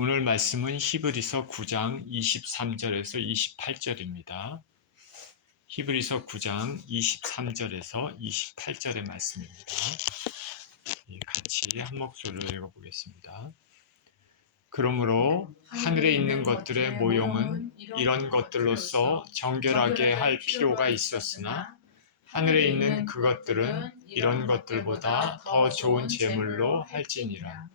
오늘 말씀은 히브리서 9장 23절에서 28절입니다. 히브리서 9장 23절에서 28절의 말씀입니다. 같이 한 목소리로 읽어보겠습니다. 그러므로 하늘에 있는 것들의 모형은 이런 것들로서 정결하게 할 필요가 있었으나 하늘에 있는 그것들은 이런 것들보다 더 좋은 제물로 할지니라.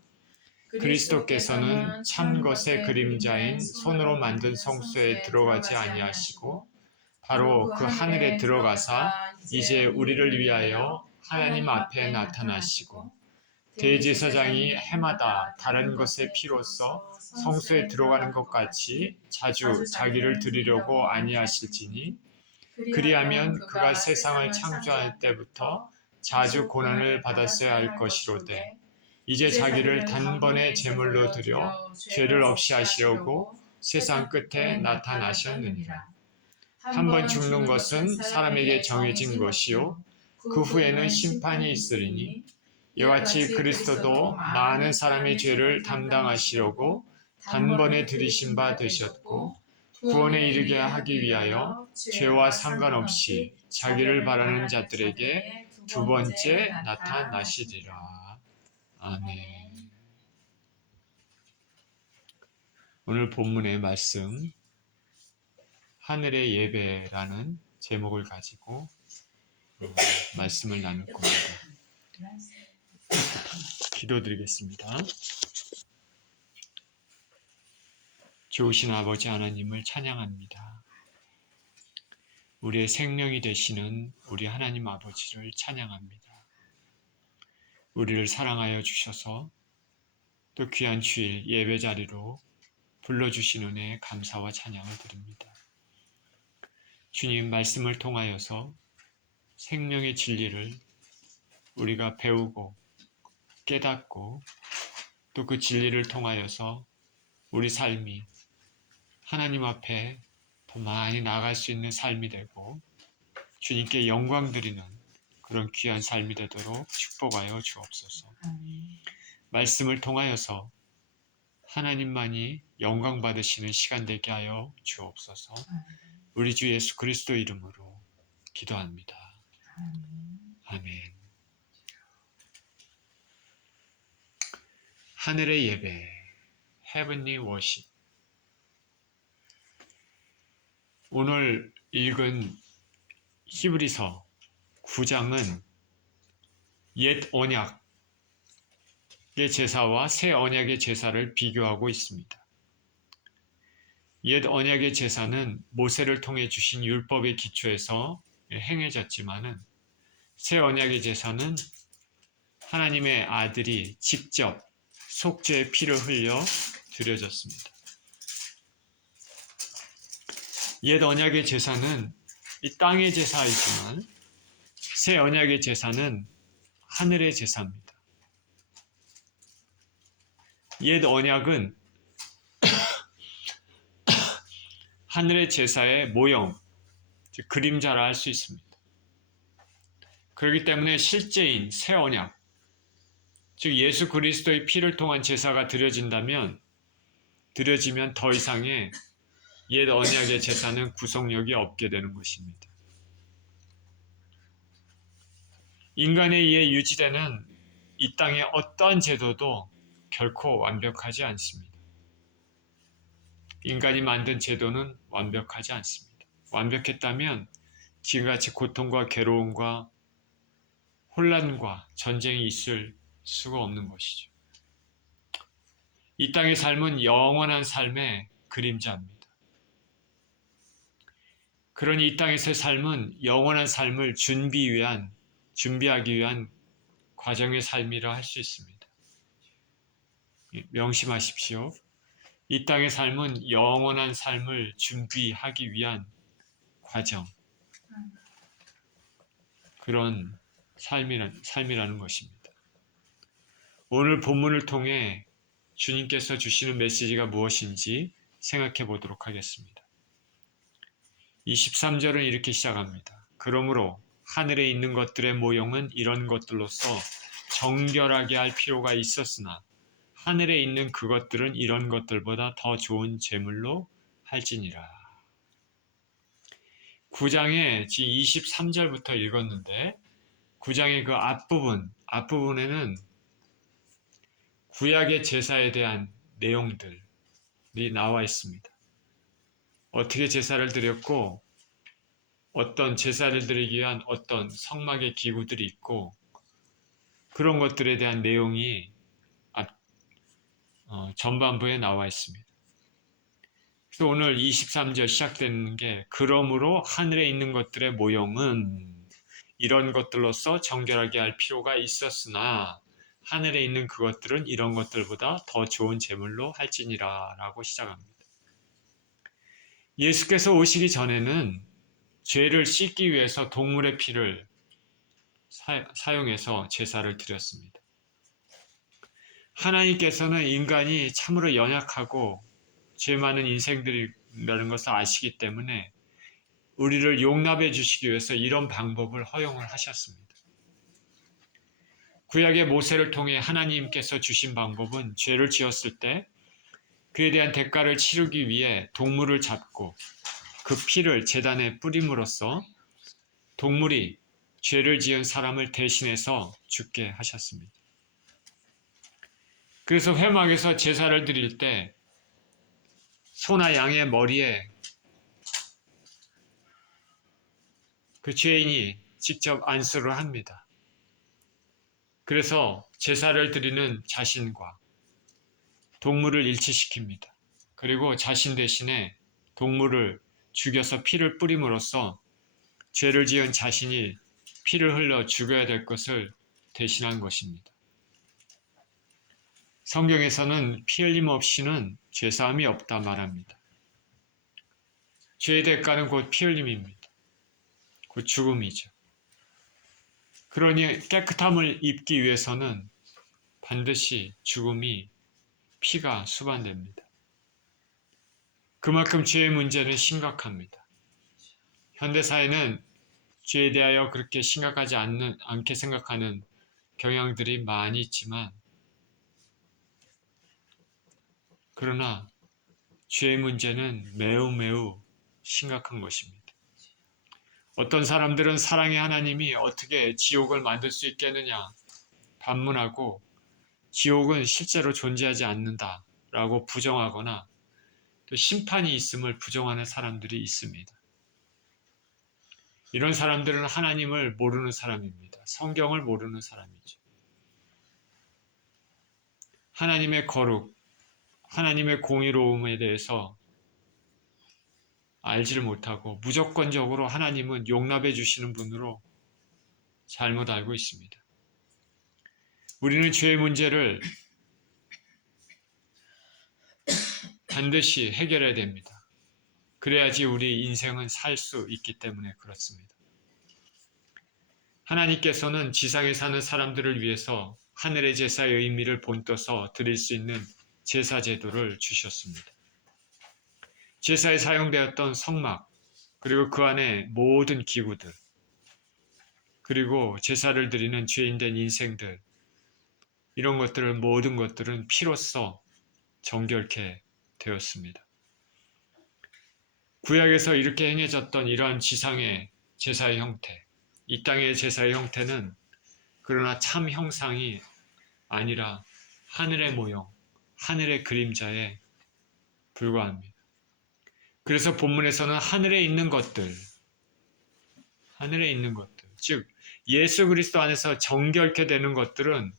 그리스도께서는 참 것의 그림자인 손으로 만든 성소에 들어가지 아니하시고 바로 그 하늘에 들어가사 이제 우리를 위하여 하나님 앞에 나타나시고 대제사장이 해마다 다른 것의 피로써 성소에 들어가는 것 같이 자주 자기를 드리려고 아니하실지니 그리하면 그가 세상을 창조할 때부터 자주 고난을 받았어야 할 것이로되 이제 자기를 단번에 제물로 드려 죄를 없이 하시려고 세상 끝에 나타나셨느니라. 한 번 죽는 것은 사람에게 정해진 것이요 그 후에는 심판이 있으리니 이와 같이 그리스도도 많은 사람의 죄를 담당하시려고 단번에 들이신 바 되셨고 구원에 이르게 하기 위하여 죄와 상관없이 자기를 바라는 자들에게 두 번째 나타나시리라. 아멘. 오늘 본문의 말씀 하늘의 예배라는 제목을 가지고 말씀을 나눌 겁니다. 기도드리겠습니다. 좋으신 아버지 하나님을 찬양합니다. 우리의 생명이 되시는 우리 하나님 아버지를 찬양합니다. 우리를 사랑하여 주셔서 또 귀한 주일 예배 자리로 불러주신 은혜에 감사와 찬양을 드립니다. 주님 말씀을 통하여서 생명의 진리를 우리가 배우고 깨닫고 또 그 진리를 통하여서 우리 삶이 하나님 앞에 더 많이 나아갈 수 있는 삶이 되고 주님께 영광 드리는 그런 귀한 삶이 되도록 축복하여 주옵소서. 말씀을 통하여서 하나님만이 영광 받으시는 시간 되게 하여 주옵소서. 우리 주 예수 그리스도 이름으로 기도합니다. 아멘. 하늘의 예배, Heavenly Worship. 오늘 읽은 히브리서 9장은 옛 언약의 제사와 새 언약의 제사를 비교하고 있습니다. 옛 언약의 제사는 모세를 통해 주신 율법의 기초에서 행해졌지만은 새 언약의 제사는 하나님의 아들이 직접 속죄의 피를 흘려 드려졌습니다. 옛 언약의 제사는 이 땅의 제사이지만 새 언약의 제사는 하늘의 제사입니다. 옛 언약은 하늘의 제사의 모형, 즉 그림자라 할 수 있습니다. 그렇기 때문에 실제인 새 언약, 즉 예수 그리스도의 피를 통한 제사가 드려지면 더 이상의 옛 언약의 제사는 구속력이 없게 되는 것입니다. 인간에 의해 유지되는 이 땅의 어떠한 제도도 결코 완벽하지 않습니다. 인간이 만든 제도는 완벽하지 않습니다. 완벽했다면 지금같이 고통과 괴로움과 혼란과 전쟁이 있을 수가 없는 것이죠. 이 땅의 삶은 영원한 삶의 그림자입니다. 그러니 이 땅에서의 삶은 영원한 삶을 준비하기 위한 과정의 삶이라 할 수 있습니다. 명심하십시오. 이 땅의 삶은 영원한 삶을 준비하기 위한 과정, 그런 삶이라는 것입니다. 오늘 본문을 통해 주님께서 주시는 메시지가 무엇인지 생각해 보도록 하겠습니다. 23절은 이렇게 시작합니다. 그러므로 하늘에 있는 것들의 모형은 이런 것들로서 정결하게 할 필요가 있었으나 하늘에 있는 그것들은 이런 것들보다 더 좋은 제물로 할지니라. 9장에 지금 23절부터 읽었는데 9장의 그 앞부분에는 구약의 제사에 대한 내용들이 나와 있습니다. 어떻게 제사를 드렸고 어떤 제사를 드리기 위한 어떤 성막의 기구들이 있고 그런 것들에 대한 내용이 전반부에 나와 있습니다. 그래서 오늘 23절 시작되는 게 그러므로 하늘에 있는 것들의 모형은 이런 것들로서 정결하게 할 필요가 있었으나 하늘에 있는 그것들은 이런 것들보다 더 좋은 제물로 할지니라 라고 시작합니다. 예수께서 오시기 전에는 죄를 씻기 위해서 동물의 피를 사용해서 제사를 드렸습니다. 하나님께서는 인간이 참으로 연약하고 죄 많은 인생들이라는 것을 아시기 때문에 우리를 용납해 주시기 위해서 이런 방법을 허용을 하셨습니다. 구약의 모세를 통해 하나님께서 주신 방법은 죄를 지었을 때 그에 대한 대가를 치르기 위해 동물을 잡고 그 피를 제단에 뿌림으로써 동물이 죄를 지은 사람을 대신해서 죽게 하셨습니다. 그래서 회막에서 제사를 드릴 때 소나 양의 머리에 그 죄인이 직접 안수를 합니다. 그래서 제사를 드리는 자신과 동물을 일치시킵니다. 그리고 자신 대신에 동물을 죽여서 피를 뿌림으로써 죄를 지은 자신이 피를 흘려 죽어야 될 것을 대신한 것입니다. 성경에서는 피 흘림 없이는 죄사함이 없다 말합니다. 죄의 대가는 곧 피 흘림입니다. 곧 죽음이죠. 그러니 깨끗함을 입기 위해서는 반드시 죽음이 피가 수반됩니다. 그만큼 죄의 문제는 심각합니다. 현대사회는 죄에 대하여 그렇게 심각하지 않게 생각하는 경향들이 많이 있지만 그러나 죄의 문제는 매우 심각한 것입니다. 어떤 사람들은 사랑의 하나님이 어떻게 지옥을 만들 수 있겠느냐 반문하고 지옥은 실제로 존재하지 않는다라고 부정하거나 또 심판이 있음을 부정하는 사람들이 있습니다. 이런 사람들은 하나님을 모르는 사람입니다. 성경을 모르는 사람이죠. 하나님의 거룩, 하나님의 공의로움에 대해서 알지를 못하고 무조건적으로 하나님은 용납해 주시는 분으로 잘못 알고 있습니다. 우리는 죄의 문제를 반드시 해결해야 됩니다. 그래야지 우리 인생은 살 수 있기 때문에 그렇습니다. 하나님께서는 지상에 사는 사람들을 위해서 하늘의 제사의 의미를 본떠서 드릴 수 있는 제사 제도를 주셨습니다. 제사에 사용되었던 성막, 그리고 그 안에 모든 기구들, 그리고 제사를 드리는 죄인된 인생들, 이런 것들을 모든 것들은 피로써 정결케 되었습니다. 구약에서 이렇게 행해졌던 이러한 지상의 제사의 형태, 이 땅의 제사의 형태는 그러나 참 형상이 아니라 하늘의 모형, 하늘의 그림자에 불과합니다. 그래서 본문에서는 하늘에 있는 것들, 즉 예수 그리스도 안에서 정결케 되는 것들은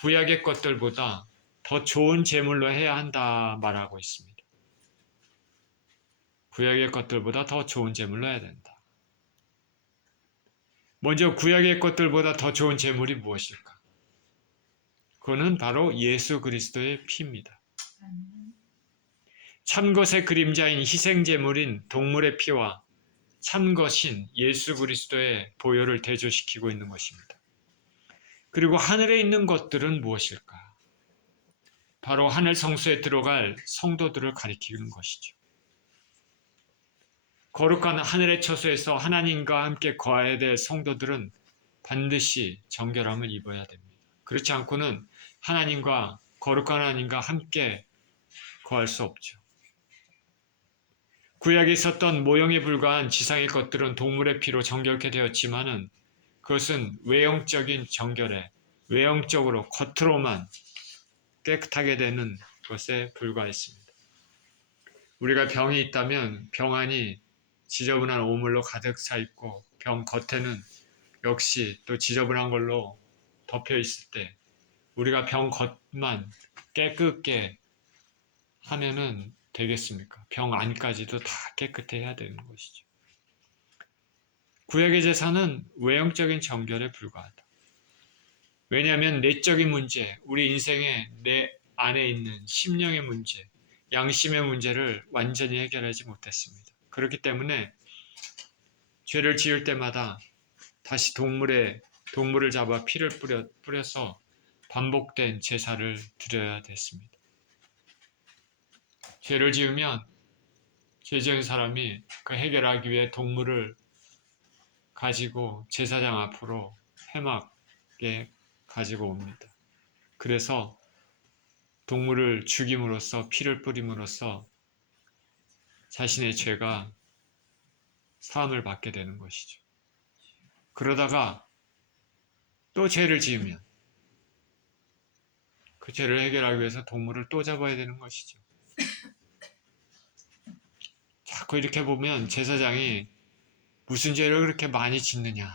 구약의 것들보다 더 좋은 제물로 해야 한다 말하고 있습니다. 구약의 것들보다 더 좋은 제물로 해야 된다. 먼저 구약의 것들보다 더 좋은 제물이 무엇일까? 그거는 바로 예수 그리스도의 피입니다. 참것의 그림자인 희생제물인 동물의 피와 참것인 예수 그리스도의 보혈을 대조시키고 있는 것입니다. 그리고 하늘에 있는 것들은 무엇일까? 바로 하늘 성소에 들어갈 성도들을 가리키는 것이죠. 거룩한 하늘의 처소에서 하나님과 함께 거해야 될 성도들은 반드시 정결함을 입어야 됩니다. 그렇지 않고는 하나님과 거룩한 하나님과 함께 거할 수 없죠. 구약에 있었던 모형에 불과한 지상의 것들은 동물의 피로 정결케 되었지만은 그것은 외형적인 정결에 외형적으로 겉으로만 깨끗하게 되는 것에 불과했습니다. 우리가 병이 있다면 병 안이 지저분한 오물로 가득 차 있고 병 겉에는 역시 또 지저분한 걸로 덮여 있을 때 우리가 병 겉만 깨끗게 하면은 되겠습니까? 병 안까지도 다 깨끗해야 되는 것이죠. 구약의 제사는 외형적인 정결에 불과하다. 왜냐하면 내적인 문제, 우리 인생의 내 안에 있는 심령의 문제, 양심의 문제를 완전히 해결하지 못했습니다. 그렇기 때문에 죄를 지을 때마다 다시 동물을 잡아 피를 뿌려서 반복된 제사를 드려야 됐습니다. 죄를 지으면 죄 지은 사람이 그 해결하기 위해 동물을 가지고 제사장 앞으로 해막에 가지고 옵니다. 그래서 동물을 죽임으로써 피를 뿌림으로써 자신의 죄가 사함을 받게 되는 것이죠. 그러다가 또 죄를 지으면 그 죄를 해결하기 위해서 동물을 또 잡아야 되는 것이죠. 자꾸 이렇게 보면 제사장이 무슨 죄를 그렇게 많이 짓느냐.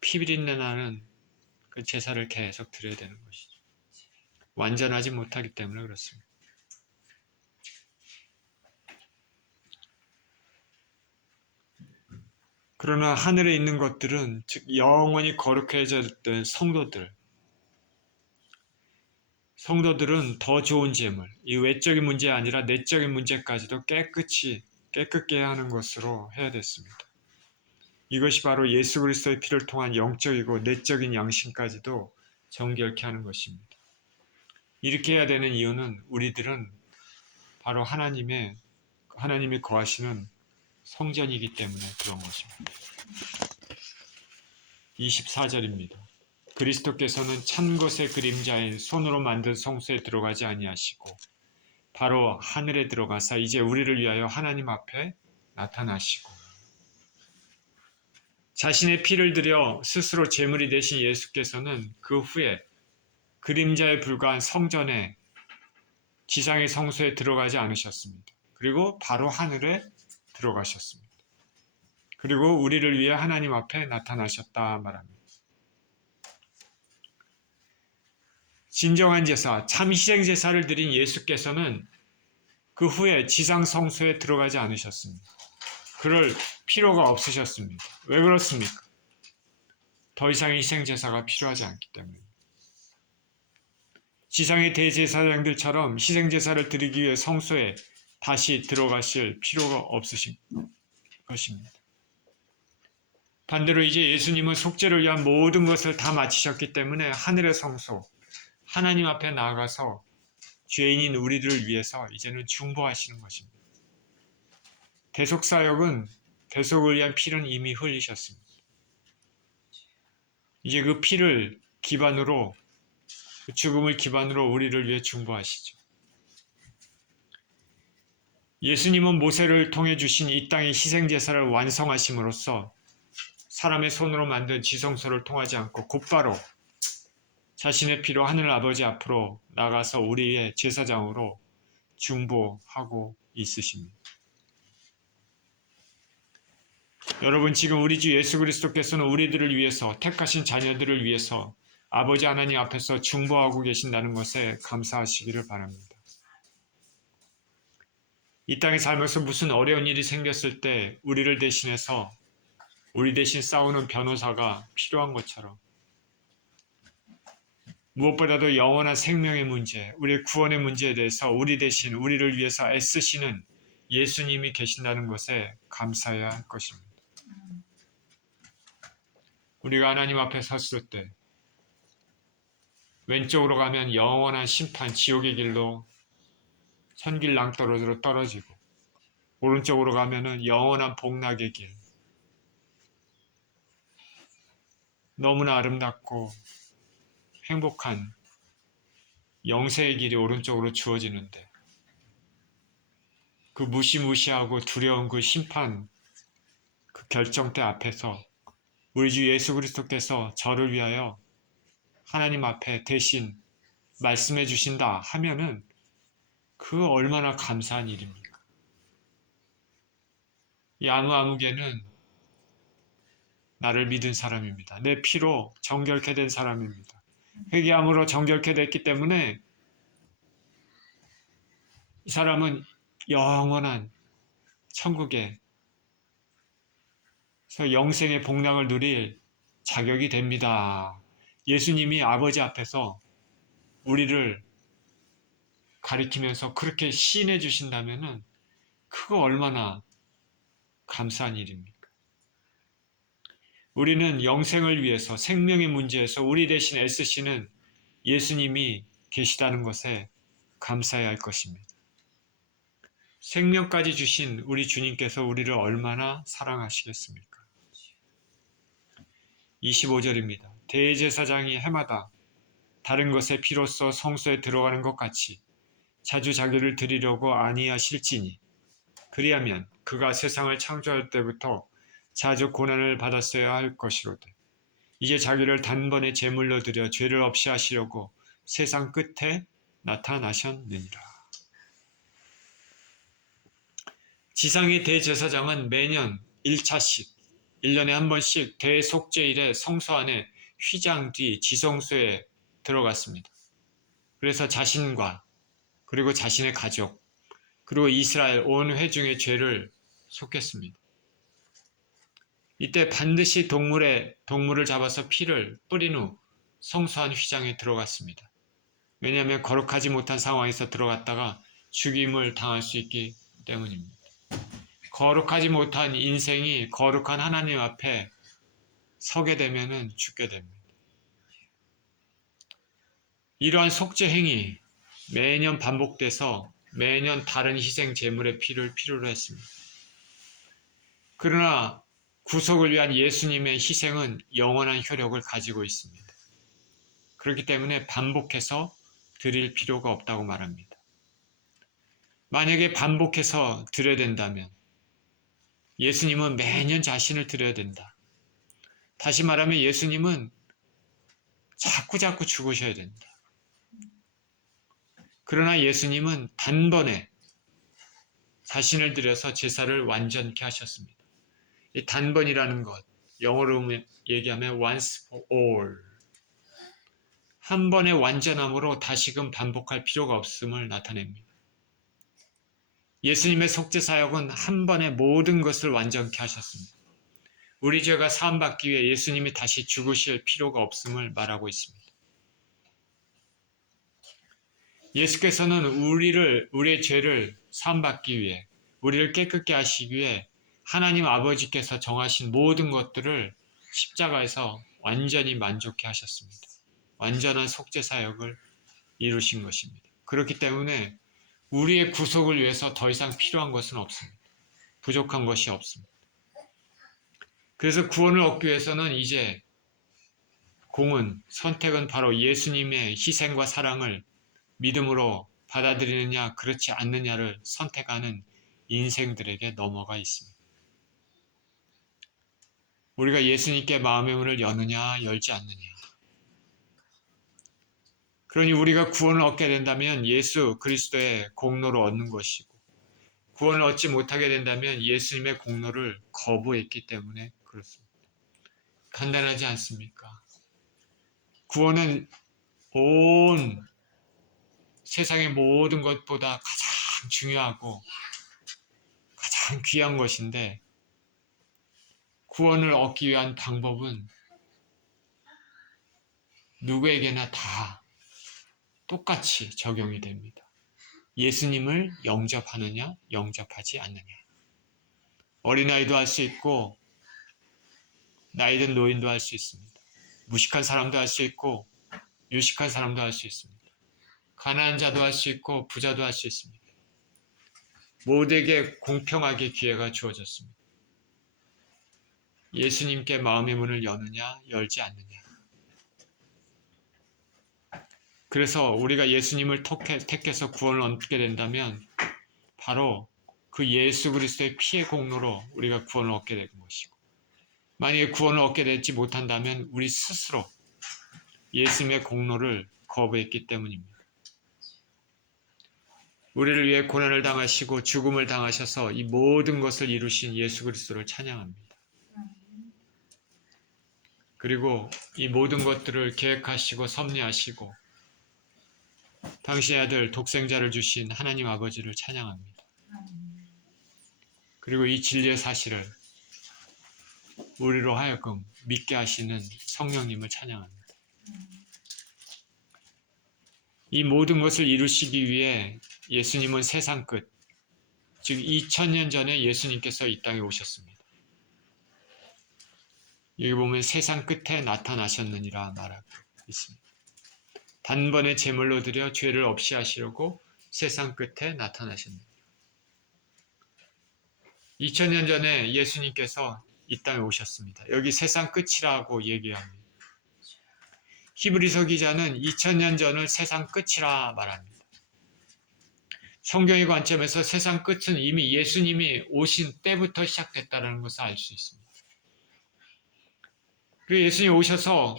피비린내 나는 그 제사를 계속 드려야 되는 것이죠. 완전하지 못하기 때문에 그렇습니다. 그러나 하늘에 있는 것들은 즉 영원히 거룩해졌던 성도들은 더 좋은 재물, 이 외적인 문제 아니라 내적인 문제까지도 깨끗게 하는 것으로 해야 됐습니다. 이것이 바로 예수 그리스도의 피를 통한 영적이고 내적인 양심까지도 정결케 하는 것입니다. 이렇게 해야 되는 이유는 우리들은 바로 하나님이 거하시는 성전이기 때문에 그런 것입니다. 24절입니다. 그리스도께서는 찬 것의 그림자인 손으로 만든 성소에 들어가지 아니하시고 바로 하늘에 들어가사 이제 우리를 위하여 하나님 앞에 나타나시고 자신의 피를 들여 스스로 제물이 되신 예수께서는 그 후에 그림자에 불과한 성전에 지상의 성소에 들어가지 않으셨습니다. 그리고 바로 하늘에 들어가셨습니다. 그리고 우리를 위해 하나님 앞에 나타나셨다 말합니다. 진정한 제사, 참 희생 제사를 드린 예수께서는 그 후에 지상 성소에 들어가지 않으셨습니다. 그럴 필요가 없으셨습니다. 왜 그렇습니까? 더 이상 희생 제사가 필요하지 않기 때문입니다. 지상의 대제사장들처럼 희생 제사를 드리기 위해 성소에 다시 들어가실 필요가 없으신 것입니다. 반대로 이제 예수님은 속죄를 위한 모든 것을 다 마치셨기 때문에 하늘의 성소, 하나님 앞에 나아가서 죄인인 우리들을 위해서 이제는 중보하시는 것입니다. 대속사역은 대속을 위한 피는 이미 흘리셨습니다. 이제 그 피를 기반으로, 그 죽음을 기반으로 우리를 위해 중보하시죠. 예수님은 모세를 통해 주신 이 땅의 희생제사를 완성하심으로써 사람의 손으로 만든 지성소를 통하지 않고 곧바로 자신의 피로 하늘 아버지 앞으로 나가서 우리의 제사장으로 중보하고 있으십니다. 여러분, 지금 우리 주 예수 그리스도께서는 우리들을 위해서, 택하신 자녀들을 위해서 아버지 하나님 앞에서 중보하고 계신다는 것에 감사하시기를 바랍니다. 이 땅에 살면서 무슨 어려운 일이 생겼을 때 우리를 대신해서 우리 대신 싸우는 변호사가 필요한 것처럼 무엇보다도 영원한 생명의 문제, 우리의 구원의 문제에 대해서 우리 대신 우리를 위해서 애쓰시는 예수님이 계신다는 것에 감사해야 할 것입니다. 우리가 하나님 앞에 섰을 때 왼쪽으로 가면 영원한 심판, 지옥의 길로 천길 낭떠러지로 떨어지고 오른쪽으로 가면은 영원한 복락의 길, 너무나 아름답고 행복한 영생의 길이 오른쪽으로 주어지는데 그 무시무시하고 두려운 그 심판, 그 결정대 앞에서 우리 주 예수 그리스도께서 저를 위하여 하나님 앞에 대신 말씀해 주신다 하면은 그 얼마나 감사한 일입니까? 이 아무개는 나를 믿은 사람입니다. 내 피로 정결케 된 사람입니다. 회개함으로 정결케 됐기 때문에 이 사람은 영원한 천국에서 영생의 복락을 누릴 자격이 됩니다. 예수님이 아버지 앞에서 우리를 가리키면서 그렇게 시인해 주신다면은 그거 얼마나 감사한 일입니까? 우리는 영생을 위해서 생명의 문제에서 우리 대신 애쓰시는 예수님이 계시다는 것에 감사해야 할 것입니다. 생명까지 주신 우리 주님께서 우리를 얼마나 사랑하시겠습니까? 25절입니다. 대제사장이 해마다 다른 것의 피로써 성소에 들어가는 것 같이 자주 자기를 드리려고 아니하실지니 그리하면 그가 세상을 창조할 때부터 자주 고난을 받았어야 할 것이로되 이제 자기를 단번에 제물로 드려 죄를 없이 하시려고 세상 끝에 나타나셨느니라. 지상의 대제사장은 매년 1차씩 1년에 한 번씩 대속죄일에 성소 안에 휘장 뒤 지성소에 들어갔습니다. 그래서 자신과 그리고 자신의 가족 그리고 이스라엘 온 회중의 죄를 속했습니다. 이때 반드시 동물을 잡아서 피를 뿌린 후 성소안 휘장에 들어갔습니다. 왜냐하면 거룩하지 못한 상황에서 들어갔다가 죽임을 당할 수 있기 때문입니다. 거룩하지 못한 인생이 거룩한 하나님 앞에 서게 되면 죽게 됩니다. 이러한 속죄 행위 매년 반복돼서 매년 다른 희생 제물의 피를 필요로 했습니다. 그러나 구속을 위한 예수님의 희생은 영원한 효력을 가지고 있습니다. 그렇기 때문에 반복해서 드릴 필요가 없다고 말합니다. 만약에 반복해서 드려야 된다면 예수님은 매년 자신을 드려야 된다. 다시 말하면 예수님은 자꾸자꾸 죽으셔야 된다. 그러나 예수님은 단번에 자신을 들여서 제사를 완전케 하셨습니다. 이 단번이라는 것, 영어로 얘기하면 once for all. 한 번의 완전함으로 다시금 반복할 필요가 없음을 나타냅니다. 예수님의 속죄 사역은 한 번에 모든 것을 완전케 하셨습니다. 우리 죄가 사함받기 위해 예수님이 다시 죽으실 필요가 없음을 말하고 있습니다. 예수께서는 우리의 죄를 사함받기 위해 우리를 깨끗게 하시기 위해 하나님 아버지께서 정하신 모든 것들을 십자가에서 완전히 만족해 하셨습니다. 완전한 속죄 사역을 이루신 것입니다. 그렇기 때문에 우리의 구속을 위해서 더 이상 필요한 것은 없습니다. 부족한 것이 없습니다. 그래서 구원을 얻기 위해서는 이제 선택은 바로 예수님의 희생과 사랑을 믿음으로 받아들이느냐 그렇지 않느냐를 선택하는 인생들에게 넘어가 있습니다. 우리가 예수님께 마음의 문을 여느냐 열지 않느냐. 그러니 우리가 구원을 얻게 된다면 예수 그리스도의 공로로 얻는 것이고 구원을 얻지 못하게 된다면 예수님의 공로를 거부했기 때문에 그렇습니다. 간단하지 않습니까? 구원은 온 세상의 모든 것보다 가장 중요하고 가장 귀한 것인데 구원을 얻기 위한 방법은 누구에게나 다 똑같이 적용이 됩니다. 예수님을 영접하느냐, 영접하지 않느냐. 어린아이도 할 수 있고 나이든 노인도 할 수 있습니다. 무식한 사람도 할 수 있고 유식한 사람도 할 수 있습니다. 가난한 자도 할 수 있고 부자도 할 수 있습니다. 모두에게 공평하게 기회가 주어졌습니다. 예수님께 마음의 문을 여느냐 열지 않느냐. 그래서 우리가 예수님을 택해서 구원을 얻게 된다면 바로 그 예수 그리스도의 피의 공로로 우리가 구원을 얻게 되는 것이고, 만약에 구원을 얻게 되지 못한다면 우리 스스로 예수님의 공로를 거부했기 때문입니다. 우리를 위해 고난을 당하시고 죽음을 당하셔서 이 모든 것을 이루신 예수 그리스도를 찬양합니다. 그리고 이 모든 것들을 계획하시고 섭리하시고 당신의 아들 독생자를 주신 하나님 아버지를 찬양합니다. 그리고 이 진리의 사실을 우리로 하여금 믿게 하시는 성령님을 찬양합니다. 이 모든 것을 이루시기 위해 예수님은 세상 끝, 즉 2000년 전에 예수님께서 이 땅에 오셨습니다. 여기 보면 세상 끝에 나타나셨느니라 말하고 있습니다. 단번에 제물로 드려 죄를 없이 하시려고 세상 끝에 나타나셨느니라. 2000년 전에 예수님께서 이 땅에 오셨습니다. 여기 세상 끝이라고 얘기합니다. 히브리서 기자는 2000년 전을 세상 끝이라 말합니다. 성경의 관점에서 세상 끝은 이미 예수님이 오신 때부터 시작됐다는 것을 알 수 있습니다. 그리고 예수님이 오셔서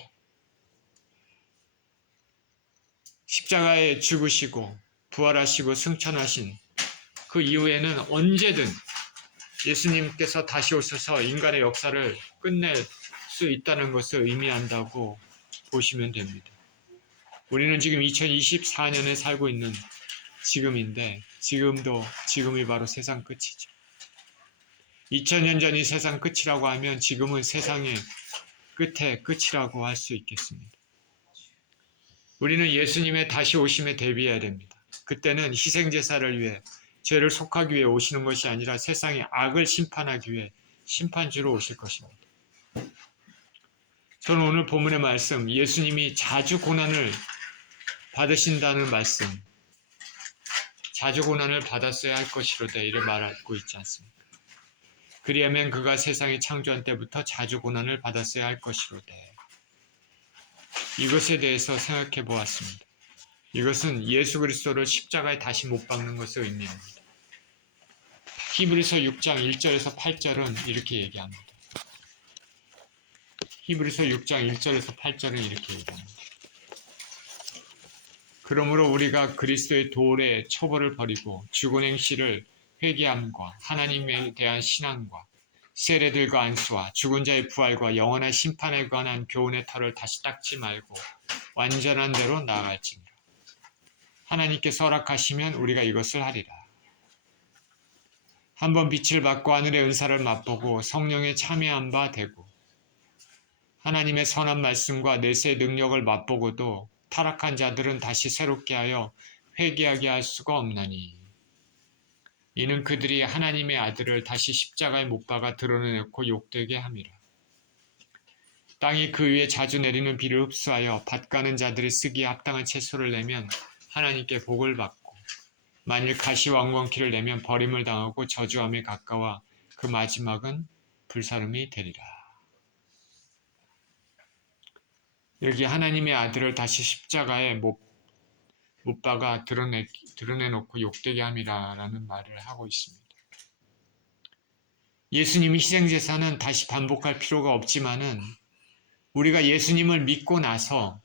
십자가에 죽으시고 부활하시고 승천하신 그 이후에는 언제든 예수님께서 다시 오셔서 인간의 역사를 끝낼 수 있다는 것을 의미한다고 보시면 됩니다. 우리는 지금 2024년에 살고 있는 지금인데 지금이 바로 세상 끝이죠. 2000년 전이 세상 끝이라고 하면 지금은 세상의 끝의 끝이라고 할 수 있겠습니다. 우리는 예수님의 다시 오심에 대비해야 됩니다. 그때는 희생제사를 위해 죄를 속하기 위해 오시는 것이 아니라 세상의 악을 심판하기 위해 심판주로 오실 것입니다. 저는 오늘 본문의 말씀, 예수님이 자주 고난을 받으신다는 말씀, 자주 고난을 받았어야 할 것이로다 이래 말하고 있지 않습니까? 그리하면 그가 세상이 창조한 때부터 자주 고난을 받았어야 할 것이로다. 이것에 대해서 생각해 보았습니다. 이것은 예수 그리스도를 십자가에 다시 못 박는 것을 의미합니다. 히브리서 6장 1절에서 8절은 이렇게 얘기합니다. 히브리서 6장 1절에서 8절은 이렇게 얘기합니다. 그러므로 우리가 그리스도의 도의 처벌을 버리고 죽은 행실을 회개함과 하나님에 대한 신앙과 세례들과 안수와 죽은 자의 부활과 영원한 심판에 관한 교훈의 털을 다시 닦지 말고 완전한 대로 나아갈지니라. 하나님께서 허락하시면 우리가 이것을 하리라. 한번 빛을 받고 하늘의 은사를 맛보고 성령에 참여한 바 되고 하나님의 선한 말씀과 내세의 능력을 맛보고도 타락한 자들은 다시 새롭게 하여 회개하게 할 수가 없나니 이는 그들이 하나님의 아들을 다시 십자가에 못 박아 드러내놓고 욕되게 함이라. 땅이 그 위에 자주 내리는 비를 흡수하여 밭 가는 자들이 쓰기에 합당한 채소를 내면 하나님께 복을 받고 만일 가시왕건키를 내면 버림을 당하고 저주함에 가까워 그 마지막은 불사름이 되리라. 여기 하나님의 아들을 다시 십자가에 못 박아 드러내놓고 욕되게 함이라라는 말을 하고 있습니다. 예수님의 희생제사는 다시 반복할 필요가 없지만은 우리가 예수님을 믿고 나서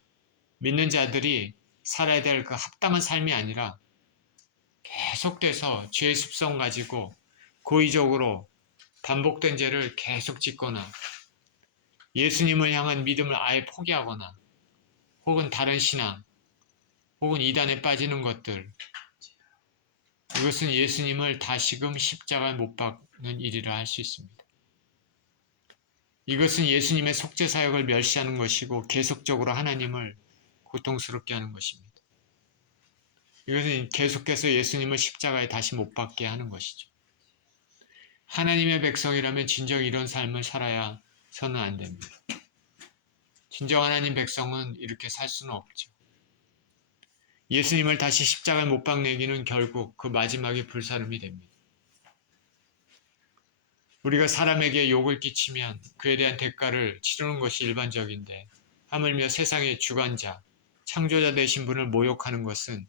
믿는 자들이 살아야 될 그 합당한 삶이 아니라 계속돼서 죄의 습성 가지고 고의적으로 반복된 죄를 계속 짓거나 예수님을 향한 믿음을 아예 포기하거나 혹은 다른 신앙 혹은 이단에 빠지는 것들, 이것은 예수님을 다시금 십자가에 못 박는 일이라 할 수 있습니다. 이것은 예수님의 속죄사역을 멸시하는 것이고 계속적으로 하나님을 고통스럽게 하는 것입니다. 이것은 계속해서 예수님을 십자가에 다시 못 박게 하는 것이죠. 하나님의 백성이라면 진정 이런 삶을 살아야서는 안 됩니다. 진정 하나님 백성은 이렇게 살 수는 없죠. 예수님을 다시 십자가에 못 박내기는 결국 그 마지막에 불사름이 됩니다. 우리가 사람에게 욕을 끼치면 그에 대한 대가를 치르는 것이 일반적인데 하물며 세상의 주관자, 창조자 되신 분을 모욕하는 것은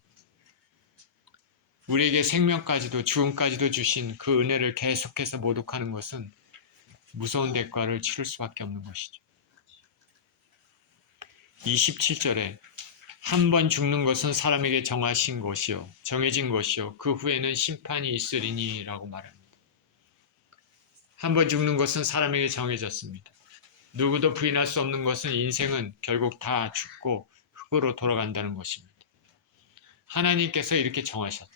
우리에게 생명까지도 죽음까지도 주신 그 은혜를 계속해서 모독하는 것은 무서운 대가를 치를 수밖에 없는 것이죠. 27절에 한 번 죽는 것은 사람에게 정하신 것이요 정해진 것이요 그 후에는 심판이 있으리니 라고 말합니다. 한 번 죽는 것은 사람에게 정해졌습니다. 누구도 부인할 수 없는 것은 인생은 결국 다 죽고 흙으로 돌아간다는 것입니다. 하나님께서 이렇게 정하셨다.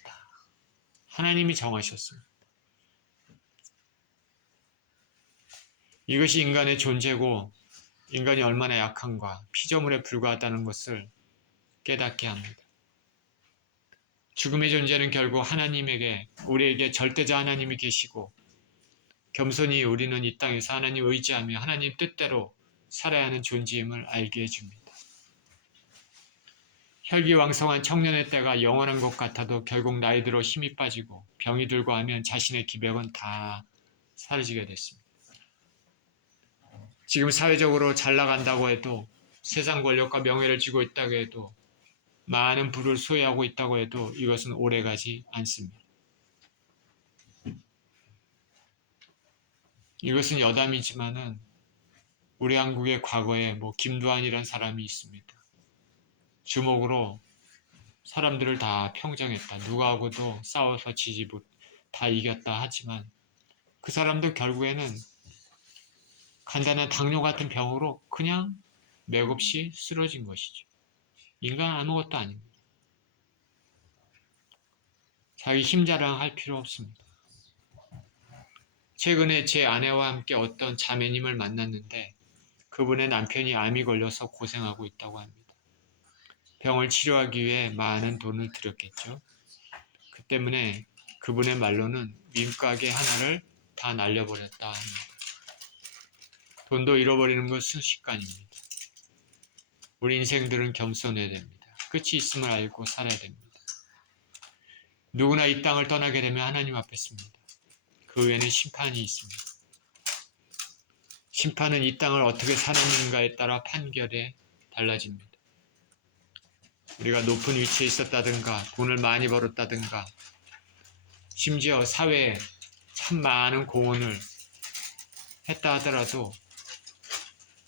하나님이 정하셨습니다. 이것이 인간의 존재고 인간이 얼마나 약한가 피조물에 불과하다는 것을 깨닫게 합니다. 죽음의 존재는 결국 하나님에게 우리에게 절대자 하나님이 계시고 겸손히 우리는 이 땅에서 하나님 의지하며 하나님 뜻대로 살아야 하는 존재임을 알게 해줍니다. 혈기왕성한 청년의 때가 영원한 것 같아도 결국 나이 들어 힘이 빠지고 병이 들고 하면 자신의 기백은 다 사라지게 됐습니다. 지금 사회적으로 잘 나간다고 해도 세상 권력과 명예를 쥐고 있다고 해도 많은 부를 소유하고 있다고 해도 이것은 오래가지 않습니다. 이것은 여담이지만은 우리 한국의 과거에 김두한이라는 사람이 있습니다. 주먹으로 사람들을 다 평정했다. 누구하고도 싸워서 지지 못, 다 이겼다 하지만 그 사람도 결국에는 간단한 당뇨 같은 병으로 그냥 맥없이 쓰러진 것이죠. 인간 아무것도 아닙니다. 자기 힘 자랑할 필요 없습니다. 최근에 제 아내와 함께 어떤 자매님을 만났는데 그분의 남편이 암이 걸려서 고생하고 있다고 합니다. 병을 치료하기 위해 많은 돈을 들였겠죠. 그 때문에 그분의 말로는 민가게 하나를 다 날려버렸다 합니다. 돈도 잃어버리는 건 순식간입니다. 우리 인생들은 겸손해야 됩니다. 끝이 있음을 알고 살아야 됩니다. 누구나 이 땅을 떠나게 되면 하나님 앞에 섭니다. 그 후에는 심판이 있습니다. 심판은 이 땅을 어떻게 살았는가에 따라 판결에 달라집니다. 우리가 높은 위치에 있었다든가 돈을 많이 벌었다든가 심지어 사회에 참 많은 공헌을 했다 하더라도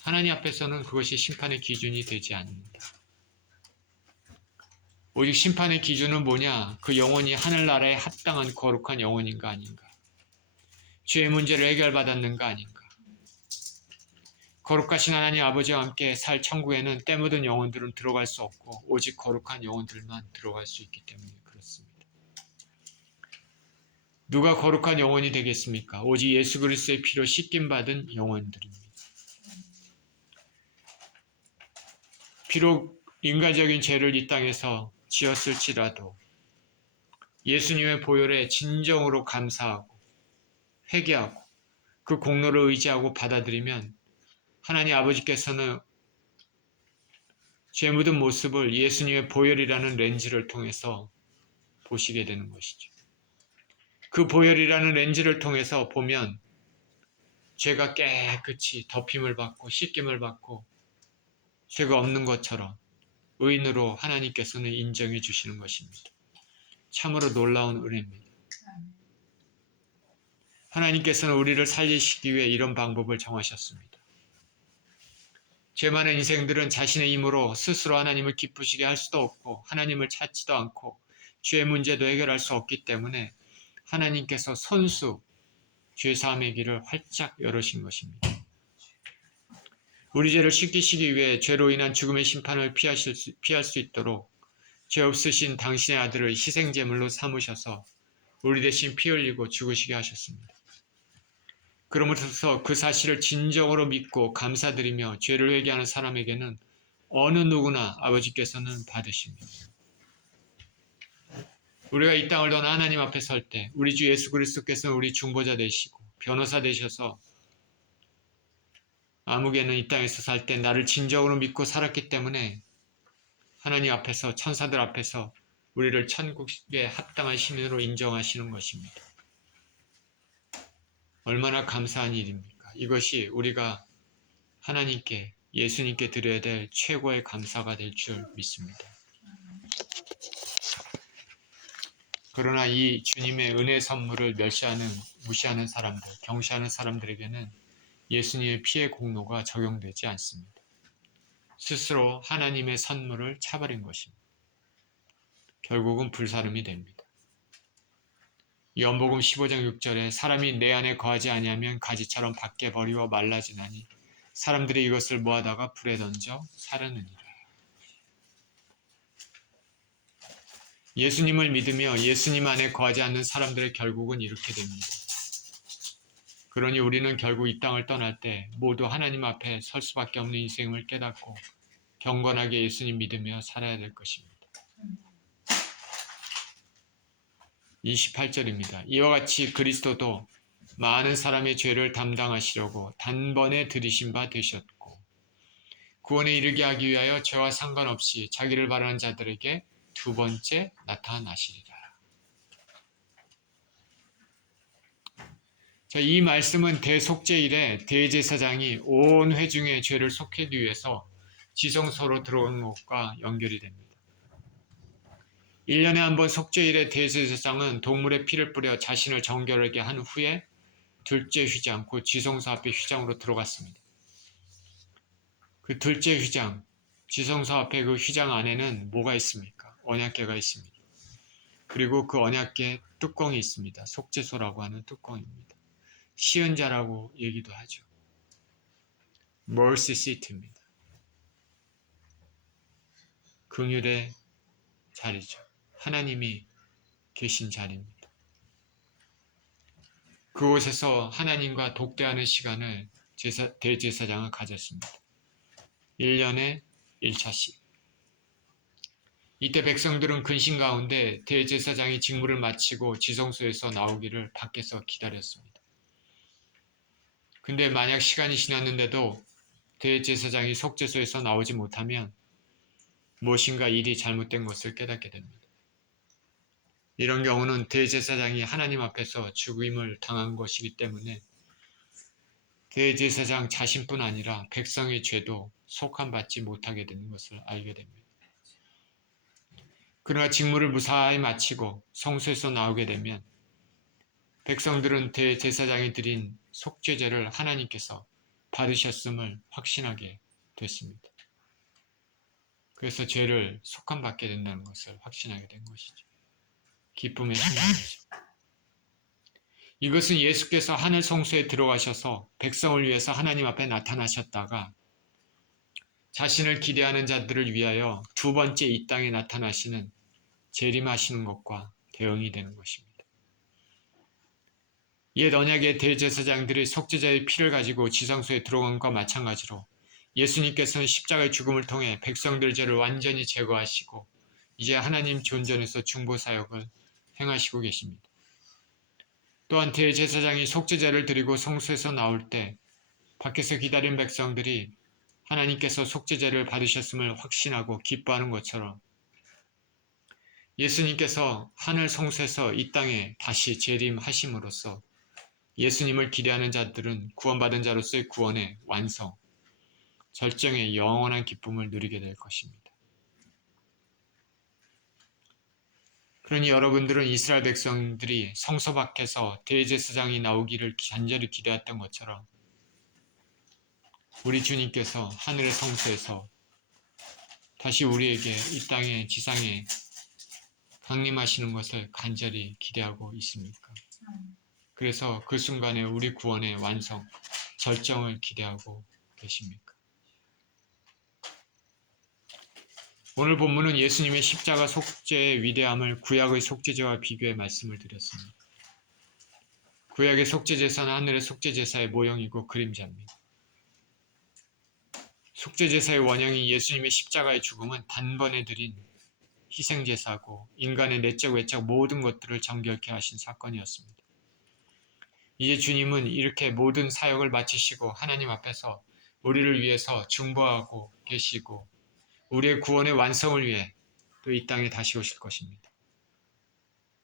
하나님 앞에서는 그것이 심판의 기준이 되지 않습니다. 오직 심판의 기준은 뭐냐? 그 영혼이 하늘나라에 합당한 거룩한 영혼인가 아닌가? 죄의 문제를 해결받았는가 아닌가? 거룩하신 하나님 아버지와 함께 살 천국에는 때 묻은 영혼들은 들어갈 수 없고 오직 거룩한 영혼들만 들어갈 수 있기 때문에 그렇습니다. 누가 거룩한 영혼이 되겠습니까? 오직 예수 그리스도의 피로 씻김받은 영혼들입니다. 비록 인간적인 죄를 이 땅에서 지었을지라도 예수님의 보혈에 진정으로 감사하고 회개하고 그 공로를 의지하고 받아들이면 하나님 아버지께서는 죄 묻은 모습을 예수님의 보혈이라는 렌즈를 통해서 보시게 되는 것이죠. 그 보혈이라는 렌즈를 통해서 보면 죄가 깨끗이 덮임을 받고 씻김을 받고 죄가 없는 것처럼 의인으로 하나님께서는 인정해 주시는 것입니다. 참으로 놀라운 은혜입니다. 하나님께서는 우리를 살리시기 위해 이런 방법을 정하셨습니다. 죄 많은 인생들은 자신의 힘으로 스스로 하나님을 기쁘시게 할 수도 없고 하나님을 찾지도 않고 죄의 문제도 해결할 수 없기 때문에 하나님께서 선수 죄사함의 길을 활짝 열으신 것입니다. 우리 죄를 씻기시기 위해 죄로 인한 죽음의 심판을 피할 수 있도록 죄 없으신 당신의 아들을 희생제물로 삼으셔서 우리 대신 피 흘리고 죽으시게 하셨습니다. 그러면서 그 사실을 진정으로 믿고 감사드리며 죄를 회개하는 사람에게는 어느 누구나 아버지께서는 받으십니다. 우리가 이 땅을 떠나 하나님 앞에 설 때 우리 주 예수 그리스도께서는 우리 중보자 되시고 변호사 되셔서 아무개는 이 땅에서 살 때 나를 진정으로 믿고 살았기 때문에 하나님 앞에서 천사들 앞에서 우리를 천국에 합당한 시민으로 인정하시는 것입니다. 얼마나 감사한 일입니까? 이것이 우리가 하나님께 예수님께 드려야 될 최고의 감사가 될 줄 믿습니다. 그러나 이 주님의 은혜 선물을 무시하는 사람들, 경시하는 사람들에게는 예수님의 피의 공로가 적용되지 않습니다. 스스로 하나님의 선물을 차버린 것입니다. 결국은 불사름이 됩니다. 요한복음 15장 6절에 사람이 내 안에 거하지 아니하면 가지처럼 밖에 버리워 말라지나니 사람들이 이것을 모아다가 불에 던져 사르느니라. 예수님을 믿으며 예수님 안에 거하지 않는 사람들의 결국은 이렇게 됩니다. 그러니 우리는 결국 이 땅을 떠날 때 모두 하나님 앞에 설 수밖에 없는 인생을 깨닫고 경건하게 예수님 믿으며 살아야 될 것입니다. 28절입니다. 이와 같이 그리스도도 많은 사람의 죄를 담당하시려고 단번에 들이신 바 되셨고 구원에 이르게 하기 위하여 죄와 상관없이 자기를 바라는 자들에게 두 번째 나타나시리라. 자, 이 말씀은 대속죄일에 대제사장이 온 회중의 죄를 속하기 위해서 지성소로 들어오는 것과 연결이 됩니다. 1년에 한 번 속죄일에 대제사장은 동물의 피를 뿌려 자신을 정결하게 한 후에 둘째 휘장, 곧 지성소 앞에 휘장으로 들어갔습니다. 그 둘째 휘장, 지성소 앞에 그 휘장 안에는 뭐가 있습니까? 언약궤가 있습니다. 그리고 그 언약궤 뚜껑이 있습니다. 속죄소라고 하는 뚜껑입니다. 시은자라고 얘기도 하죠. mercy seat입니다. 긍휼의 자리죠. 하나님이 계신 자리입니다. 그곳에서 하나님과 독대하는 시간을 대제사장은 가졌습니다. 1년에 1차씩. 이때 백성들은 근심 가운데 대제사장이 직무를 마치고 지성소에서 나오기를 밖에서 기다렸습니다. 근데 만약 시간이 지났는데도 대제사장이 속죄소에서 나오지 못하면 무엇인가 일이 잘못된 것을 깨닫게 됩니다. 이런 경우는 대제사장이 하나님 앞에서 죽임을 당한 것이기 때문에 대제사장 자신뿐 아니라 백성의 죄도 속함받지 못하게 되는 것을 알게 됩니다. 그러나 직무를 무사히 마치고 성소에서 나오게 되면 백성들은 대제사장이 드린 속죄제를 하나님께서 받으셨음을 확신하게 됐습니다. 그래서 죄를 속함받게 된다는 것을 확신하게 된 것이죠. 기쁨의 순간이죠. 이것은 예수께서 하늘 성소에 들어가셔서 백성을 위해서 하나님 앞에 나타나셨다가 자신을 기대하는 자들을 위하여 두 번째 이 땅에 나타나시는 재림하시는 것과 대응이 되는 것입니다. 옛 언약의 대제사장들이 속죄자의 피를 가지고 지성소에 들어간 것과 마찬가지로 예수님께서는 십자가의 죽음을 통해 백성들 죄를 완전히 제거하시고 이제 하나님 존전에서 중보사역을 행하시고 계십니다. 또한 대제사장이 속죄제를 드리고 성소에서 나올 때 밖에서 기다린 백성들이 하나님께서 속죄제를 받으셨음을 확신하고 기뻐하는 것처럼 예수님께서 하늘 성소에서 이 땅에 다시 재림하심으로써 예수님을 기대하는 자들은 구원받은 자로서의 구원의 완성, 절정의 영원한 기쁨을 누리게 될 것입니다. 그러니 여러분들은 이스라엘 백성들이 성소 밖에서 대제사장이 나오기를 간절히 기대했던 것처럼 우리 주님께서 하늘의 성소에서 다시 우리에게 이 땅의 지상에 강림하시는 것을 간절히 기대하고 있습니까? 그래서 그 순간에 우리 구원의 완성, 절정을 기대하고 계십니까? 오늘 본문은 예수님의 십자가 속죄의 위대함을 구약의 속죄제와 비교해 말씀을 드렸습니다. 구약의 속죄제사는 하늘의 속죄제사의 모형이고 그림자입니다. 속죄제사의 원형이 예수님의 십자가의 죽음은 단번에 드린 희생제사고 인간의 내적 외적 모든 것들을 정결케 하신 사건이었습니다. 이제 주님은 이렇게 모든 사역을 마치시고 하나님 앞에서 우리를 위해서 중보하고 계시고 우리의 구원의 완성을 위해 또 이 땅에 다시 오실 것입니다.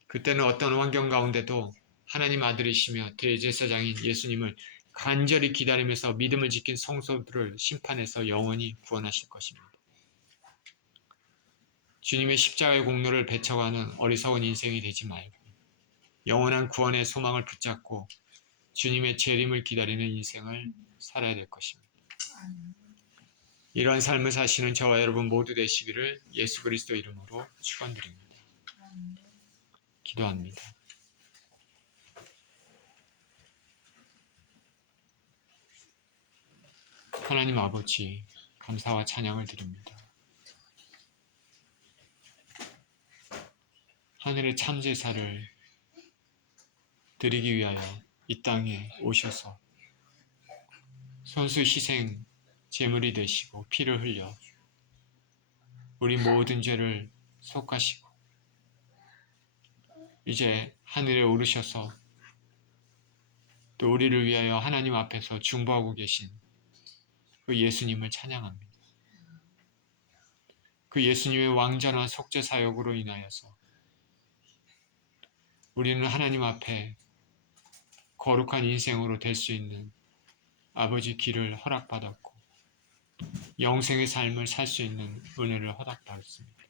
그때는 어떤 환경 가운데도 하나님 아들이시며 대제사장인 예수님을 간절히 기다리면서 믿음을 지킨 성도들을 심판해서 영원히 구원하실 것입니다. 주님의 십자가의 공로를 배척하는 어리석은 인생이 되지 말고 영원한 구원의 소망을 붙잡고 주님의 재림을 기다리는 인생을 살아야 될 것입니다. 이러한 삶을 사시는 저와 여러분 모두 되시기를 예수 그리스도 이름으로 축원드립니다. 기도합니다. 하나님 아버지, 감사와 찬양을 드립니다. 하늘의 참제사를 드리기 위하여 이 땅에 오셔서 선수 희생 제물이 되시고 피를 흘려 우리 모든 죄를 속하시고 이제 하늘에 오르셔서 또 우리를 위하여 하나님 앞에서 중보하고 계신 그 예수님을 찬양합니다. 그 예수님의 왕전한 속죄 사역으로 인하여서 우리는 하나님 앞에 거룩한 인생으로 될 수 있는 아버지 길을 허락받았고 영생의 삶을 살 수 있는 은혜를 허락받았습니다.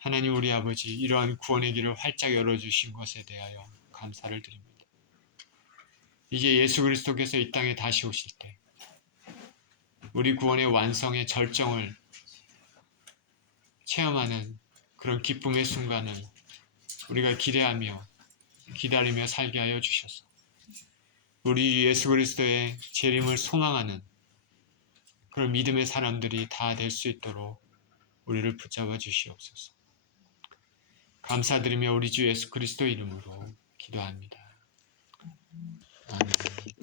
하나님 우리 아버지, 이러한 구원의 길을 활짝 열어주신 것에 대하여 감사를 드립니다. 이제 예수 그리스도께서 이 땅에 다시 오실 때 우리 구원의 완성의 절정을 체험하는 그런 기쁨의 순간을 우리가 기대하며 기다리며 살게 하여 주셔서 우리 예수 그리스도의 재림을 소망하는 그런 믿음의 사람들이 다 될 수 있도록 우리를 붙잡아 주시옵소서. 감사드리며 우리 주 예수 그리스도 이름으로 기도합니다. 아멘.